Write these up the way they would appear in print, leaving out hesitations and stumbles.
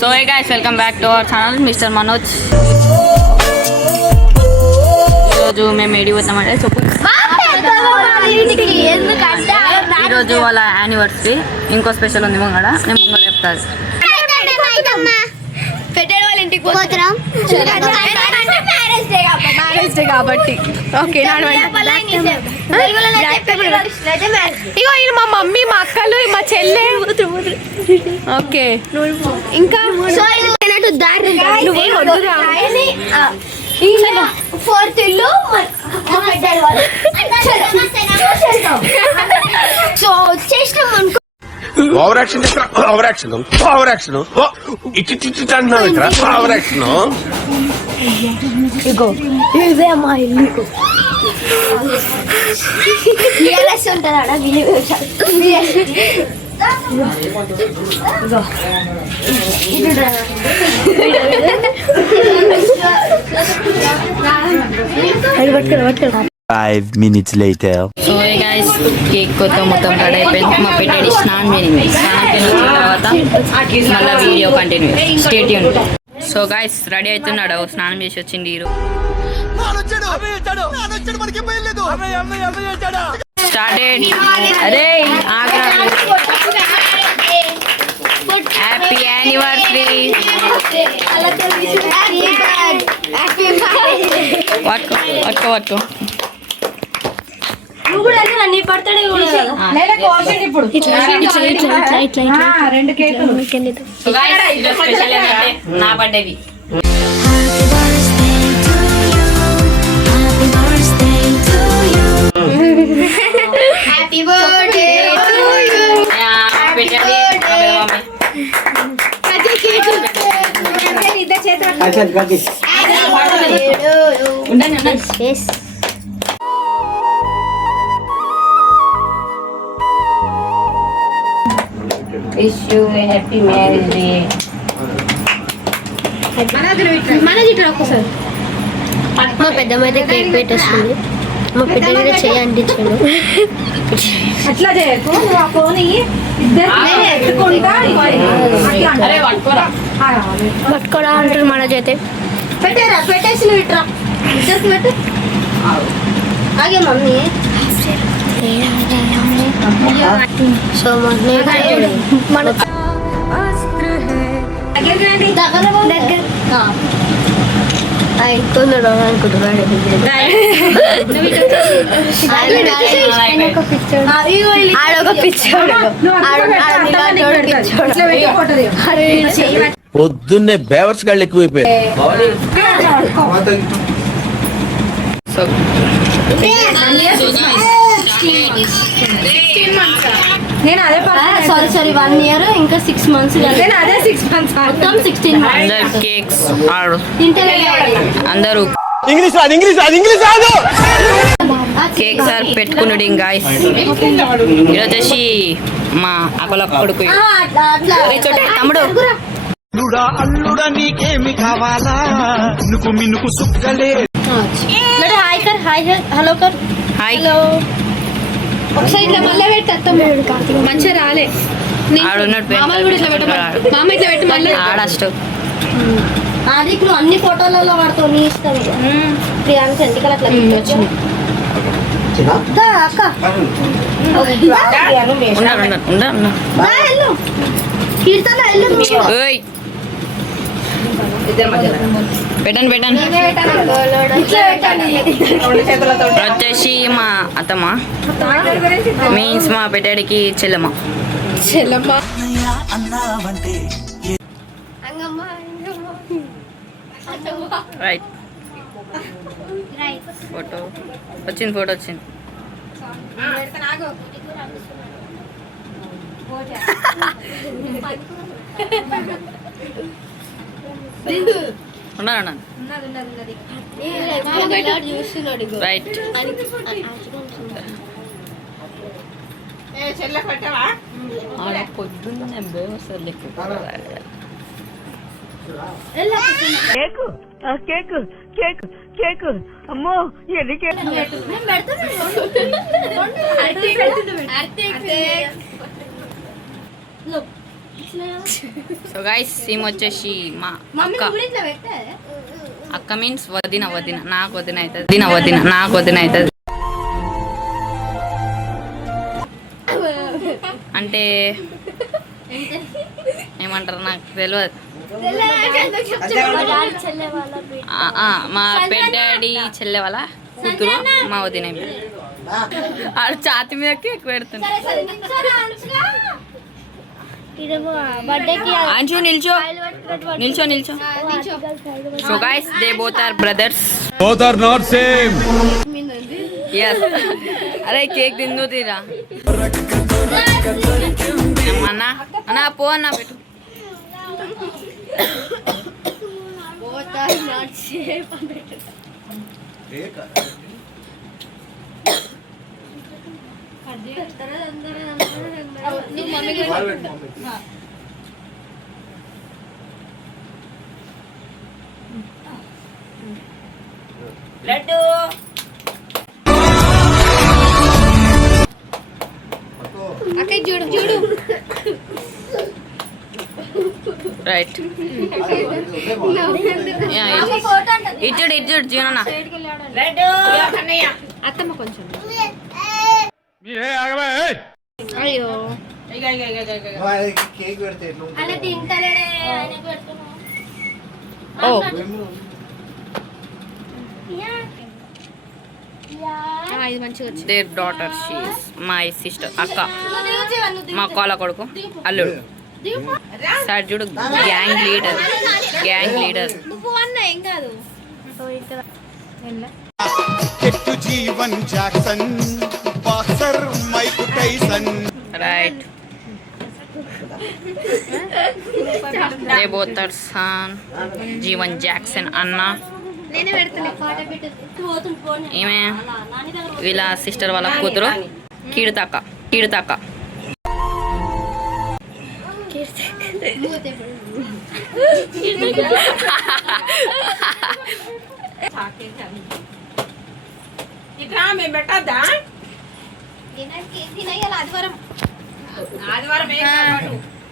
So hey guys, welcome back to our channel mister Manoj. ఈరోజు మేము AD పోతామంటే చెప్పు. ఈరోజు వాళ్ళ యానివర్సరీ. ఇంకో స్పెషల్ ఉంది ముంగడ, నేను ముంగడ చెప్తాను. మ్యారేజ్ డే కాబట్టి ఓకే. ఇగో ఇది మా మమ్మీ, మా అక్కలు, మా చెల్లె. ఓకే, ఇంకా ఫోర్త్ ఇల్లు సో చేసినాం అనుకో. Over action over action over action ఇట్టి అంటున్నావు ఇక్కడ. ఓవర్ యాక్షన్ ఇగో ఇదే మా ఇల్లు. విఎల్ఎస్ ఉంటుంది ఆడ. Five minutes later. So guys, cake కొత్త మొత్తం రెడీ అయిపోయింది. మా పెట్టేది స్నానం చేయండి. స్నానం చేసిన తర్వాత మళ్ళీ video continue. Stay tune. So guys, ready అవుతున్నాడు. స్నానం చేసి వచ్చింది హీరో. స్టార్టెడ్. అరే హ్యాపీ యానివర్సరీ. పట్టుకో రెండు కేకులు. నా బర్త్డేవి. Happy birthday to you. Wish you a happy marriage day. మా పెద్దమ్మ అయితే కేక్ పెట్టేస్తుంది. మా పెద్ద చెయ్యి అంటించాడు. అట్లా చేయకు, నువ్వు ఆ ఫోన్ పట్టుకోరా అంటారు మన చేతే. పెట్టారా? పెట్టేసి నువ్వు ఇట్రా. ఇద్దరికి పెట్టు. ఆగే మమ్మీ. సో మన కొందరు అనుకుంటున్నాడు. ఆడొక పిచ్చోడు. పొద్దున్నే బేవర్స్ గాళ్ళు ఎక్కువైపోయారు. నేను అదే సారీ 1 year ఇంకా 6 months. నేను అదే 6 months మొత్తం 16 months. అందరు కేక్స్ అందరూ ఇంగ్లీష్ రాదు. కేక్స్ ఆర్ పెట్టుకున్నాడు. గాయస్, ఇది వచ్చేసి మా అక్కల కొడుకు. తమ్ముడు అల్లుడా నీకేమి కావాలా? నుకు మినుకు సుక్కలే. హాయ్ కర్. హాయ్ హలో కర్. హాయ్. ఒకసారి ఇట్లా మళ్ళీ పెట్టి మంచిగా రాలే. మామ ఇట్లా పెట్టి మళ్ళీ ఆడస్టు. అది ఇప్పుడు అన్ని ఫోటోలలో వాడుతావు. నీ ఇష్టం. ప్రియాంక ఎందుకలా అట్లా వచ్చింది అక్క. పెట్టండి. వచ్చేసి మా అత్తమ్మ మీన్స్ మా పెట్టాడికి చెల్లెమ్మ. రైట్. ఫోటో వచ్చింది. ఉన్నాను. రైట్. పొద్దున్నే బేవసాలు లెక్క. కేకు అమ్మో ఎన్ని కేకు. సో గైస్ సీమ్ వచ్చేసి మా మమ్మీ అక్క కూడా ఇట్లా పెట్టే అక్క మీన్స్ వదిన నాకు వదిన అవుతుంది అంటే ఏమంటారు నాకు తెలియదు. మా పెద్ద డాడీ చెల్లె వాళ్ళ కూతురు మా వదిన ఆడు ఛాతి మీదకి ఎక్కువ పెడుతుంది. అంచు నిల్చో. So guys they both are brothers. Both are not same. yes అరే కేక్ తిందు తీరా అన్నా పో అన్నా పెట్టు. లడ్డు అక్క చూడు రైట్ ఇచ్చుడు జీవన అత్తమ్మ కొంచెం అయ్యో అలా తింటలేడే ఆయనకు పెడుతున్నా ఓ ఇది మంచిగా వచ్చింది. There daughter she's my sister అక్క మా కోల కొడుకు అల్లుడు సార్ చూడు గ్యాంగ్ లీడర్ నువ్వు అన్న ఏం కాదు. చెట్టు Jeevan Jackson boxer Mike Tyson. Right they both are son Jeevan Jackson అన్న. నేనే పెడతాను. ఈమె వీళ్ళ సిస్టర్ వాళ్ళ కూతురు కీడుతాక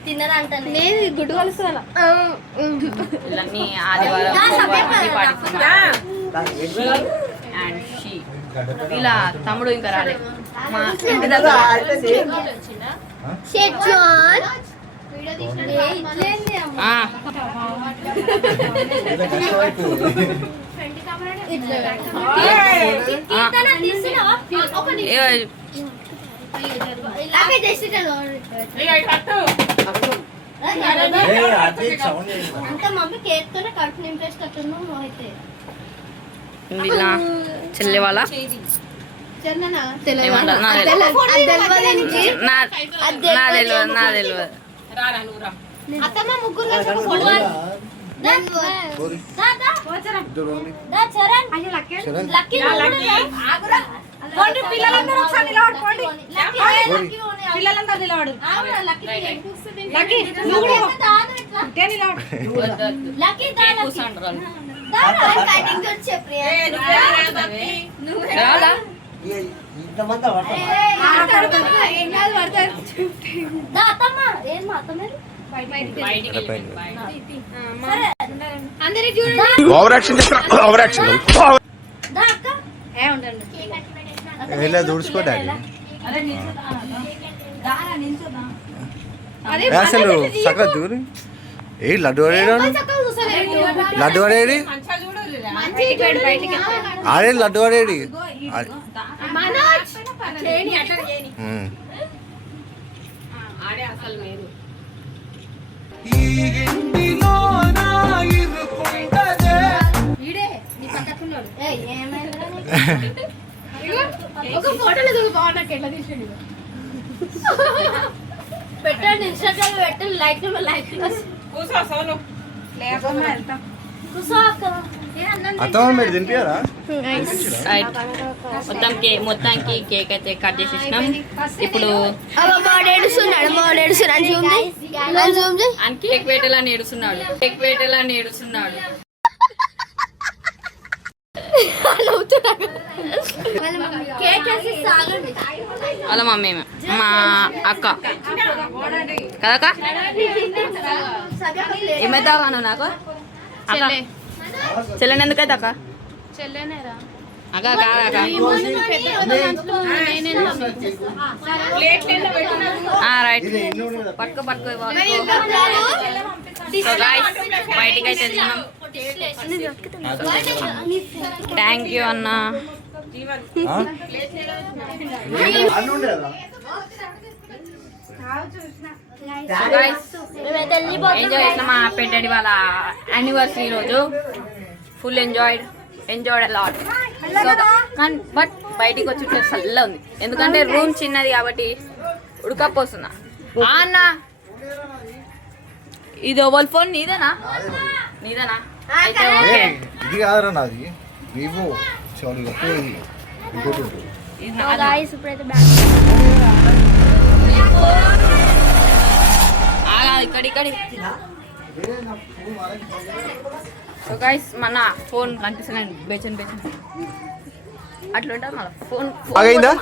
తిన్నదంటాను లేదు గుడ్డు కలుసుకోవాలా. వీళ్ళన్నీ ఆదివారం అండ్ షీ వీళ్ళ తమ్ముడు ఇంకా రాలే మా ఇంటి దగ్గర. ఆ, ఏ, అంత మమ్మీ కేక్ తోనే కడుపు నింపేసుకుంటున్నాం అయితే వీళ్ళ చెల్లె వాళ్ళ ఏమంటారు నా తెలియదు. అత్తమ్మ ముగ్గురు కలిసి ఒక ఫోటో పిల్లలందరూ ఒకసారి నిలబడుకోండి. పిల్లలందరూ నిలబడు. రాలా అందరికి చూడండి. ఓవర్ యాక్షన్ ఇలా దూడ్చుకోడాలి అసలు సగం దూరి ఏ లడ్డు వాడేడి ఆడే లడ్డు వాడేడి ఒక ఫోటోలో చూడు బాగున్నాక ఎట్లా తీసిండు. పెట్టండి ఇన్స్టాగ్రామ్ పెట్టండి లైక్ అత్తమ్మ మీరు తినిపించారా మొత్తానికి కేక్ అయితే కట్ చేసేసినాం. ఇప్పుడు కేక్ పెట్టేలా నేడుస్తున్నాడు. కేక్ వేసి సాగండి. వాళ్ళ మమ్మీ మా అక్క కదక్క ఏమైతావా నువ్వు నాకు అక్క చెల్లెని ఎందుకైతే అక్క చెల్లెనేరా అక్క కాదక్క రైట్ పట్టుకో బయటికి అయితే వెళ్తున్నాం. థ్యాంక్ యూ అన్న. ఎంజాయ్ చేసిన మా పెద్దడి వాళ్ళ యానివర్సరీ రోజు ఫుల్ ఎంజాయ్డ్ లాట్. బట్ బయటికి వచ్చి చల్ల ఉంది ఎందుకంటే రూమ్ చిన్నది కాబట్టి ఉడకపోస్తున్నా. అన్న ఇది ఓవల్ ఫోన్ నీదేనా అయితే ఓకే. ఇది కాదురా నాది వివో సారీ ఇంకోటి ఉంటుంది. ఇది సో నాది. గాయ్స్ ఇప్పుడైతే బ్యాక్ ఇక్కడ సో గైస్ మన ఫోన్ కనిపిస్తున్నాయి బేచన్ అట్లా ఉంటుంది మళ్ళీ ఫోన్ బాగైందా?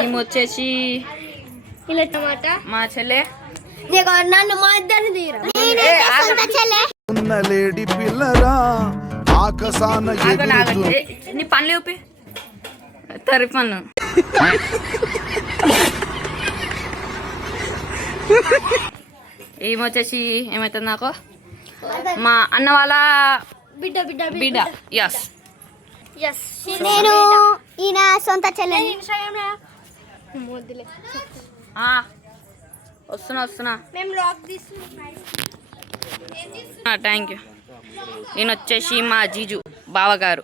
ఈమె వచ్చేసి ఇలా టమాట మా చెల్లె. నన్ను మా ఇద్దరిని తీయరా సొంత చెల్లె ఉన్న లేడి పిల్లరా ఆకాశాన ఎగురుతూ నీ పనులు చూపి తరి పనులు. ఈమె వచ్చేసి ఏమవుతుంది నాకు మా అన్న వాళ్ళ బిడ్డ. ఎస్ నేను ఈయన సొంత చెల్లె. వస్తున్నా. మేము లాక్ తీసుకున్నాం. Thank you. నేను వచ్చేసి మా జీజు బావగారు.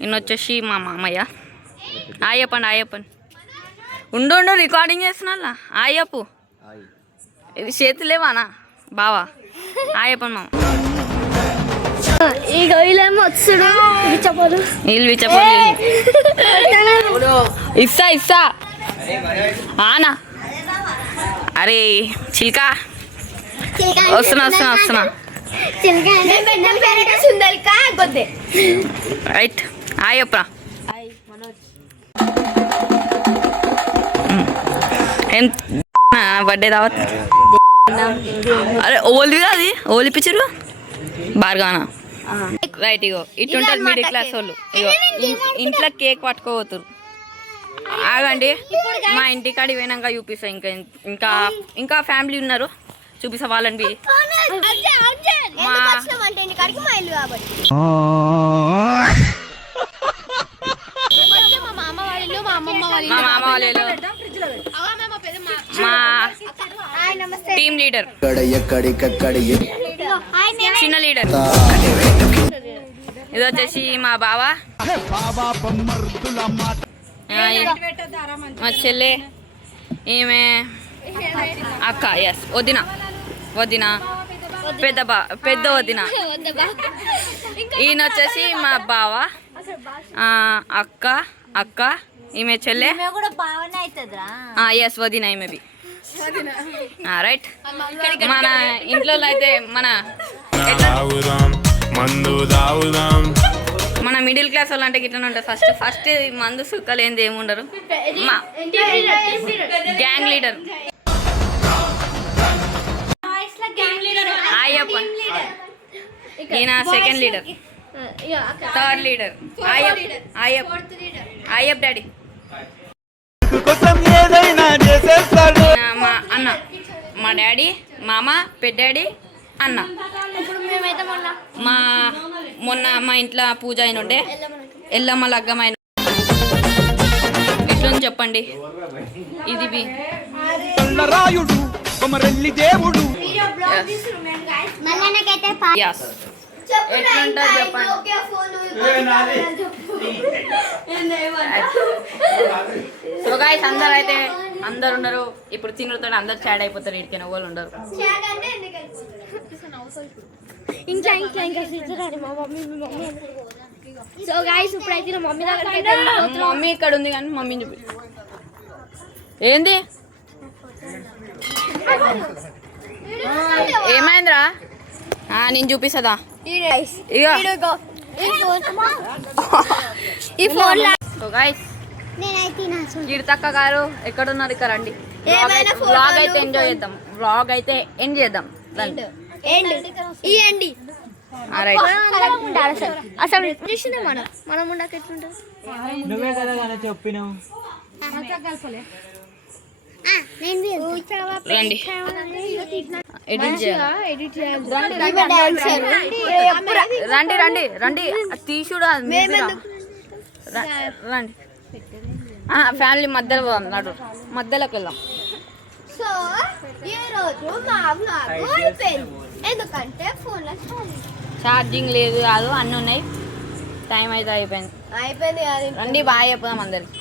నేను వచ్చేసి మా మామయ్య. ఆయప్పండి ఉండు రికార్డింగ్ చేస్తున్నా. ఆయప్పు ఇది చేతులేవానా బావా? ఆయప్పండి మామ. ఇక వీళ్ళేమో వచ్చుడు విచ్చపోలు వీళ్ళు విచ్చపోలు ఇస్తా ఆనా. అరే చిల్కా వస్తున్నా. రైట్ ఆయప్ప ఏం బర్త్డే దావత్. అరే ఓలి అది ఓలి పిచ్చరు బార్గానా. రైట్ ఇగో ఇటుంటారు మిడిల్ క్లాస్ వాళ్ళు. ఇగో ఇంట్లో కేక్ పట్టుకోపోతారు. ఆగండి మా ఇంటికాడికి పోయినాక చూపిస్తా. ఇంకా ఫ్యామిలీ ఉన్నారు చూపిస్తా వాళ్ళని. మా మామ వాళ్ళు మా అమ్మమ్మ వాళ్ళు మా మామ వాళ్ళు మా టీమ్ లీడర్ చిన్న లీడర్. ఇది వచ్చేసి మా బావ మా చెల్లె ఈమె అక్క. ఎస్ వదిన పెద్ద వదిన. ఈయన వచ్చేసి మా బావ అక్క ఈమె చెల్లె. ఎస్ వదిన ఈమె రైట్. మన ఇంట్లో అయితే మన మిడిల్ క్లాస్ వాళ్ళు అంటే ఇట్లా ఉంటుంది. ఫస్ట్ మందు సుక్కలేంది ఏముండరు. మా గ్యాంగ్ లీడర్ ఆయప్ప. ఈయన సెకండ్ లీడర్. థర్డ్ లీడర్ ఆయప్ప డాడీ. మా అన్న మా డాడీ మామ పెద్దాడి అన్న. మొన్న మా ఇంట్లో పూజ అయిన ఉండే ఎల్లమ్మ లగ్గమైన ఎట్లా చెప్పండి. ఇది రాయుడు కొమరెల్లి దేవుడు ఎస్ ఎట్లుంటుంది చెప్పండి. సో గైస్ అందరు ఉన్నారు. ఇప్పుడు తినుతో అందరు చాడ్ అయిపోతారు. ఇటుకైనా వాళ్ళు ఉండరు. ఇంకా మా మమ్మీ. సో గైస్ ఇప్పుడైతే నా మమ్మీ దగ్గర మమ్మీ ఇక్కడ ఉంది కానీ మమ్మీని చూపి ఏంది ఏమైందిరా నేను చూపిస్తుందా ఇక ఈ ఫోన్ సో గైస్ నేనైతే కీర్తక్క గారు ఎక్కడున్నారు ఇక్కడ రండి ఏమైనా వ్లాగ్ అయితే ఎంజాయ్ చేద్దాం వ్లాగ్ అయితే ఎండ్ చేద్దాం రండి ఇయండి రైట్ అసలు చూసిందే మనం ఉండక ఎట్లుంటుంది నువ్వే కదా కానీ చెప్పినావు రండి ఎడిట్ చేయాలి ఎడిట్ చేయాలి రండి రండి రండి తీసుడు రండి ఫ్యామిలీ మధ్యలో పోదాం నడు మధ్యలోకి వెళ్దాం సో ఈ రోజు మా వ్లాగ్ అయిపోయింది ఎందుకంటే ఫోన్ ఛార్జింగ్ లేదు కాదు అన్నీ ఉన్నాయి టైం అయితే అయిపోయింది రండి బాయ్ చెప్పుదాం అందరికి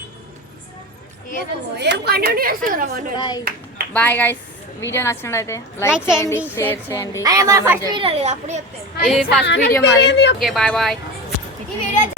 ఏం కంటిన్యూ చేస్తున్నారు బాయ్ గైస్ వీడియో నచ్చినట్లయితే లైక్ చేయండి షేర్ చేయండి ఫస్ట్ వీడియో లేదు అప్పుడు చెప్తాను ఇది ఫస్ట్ వీడియో మరి ఓకే బాయ్ బాయ్ ఈ వీడియో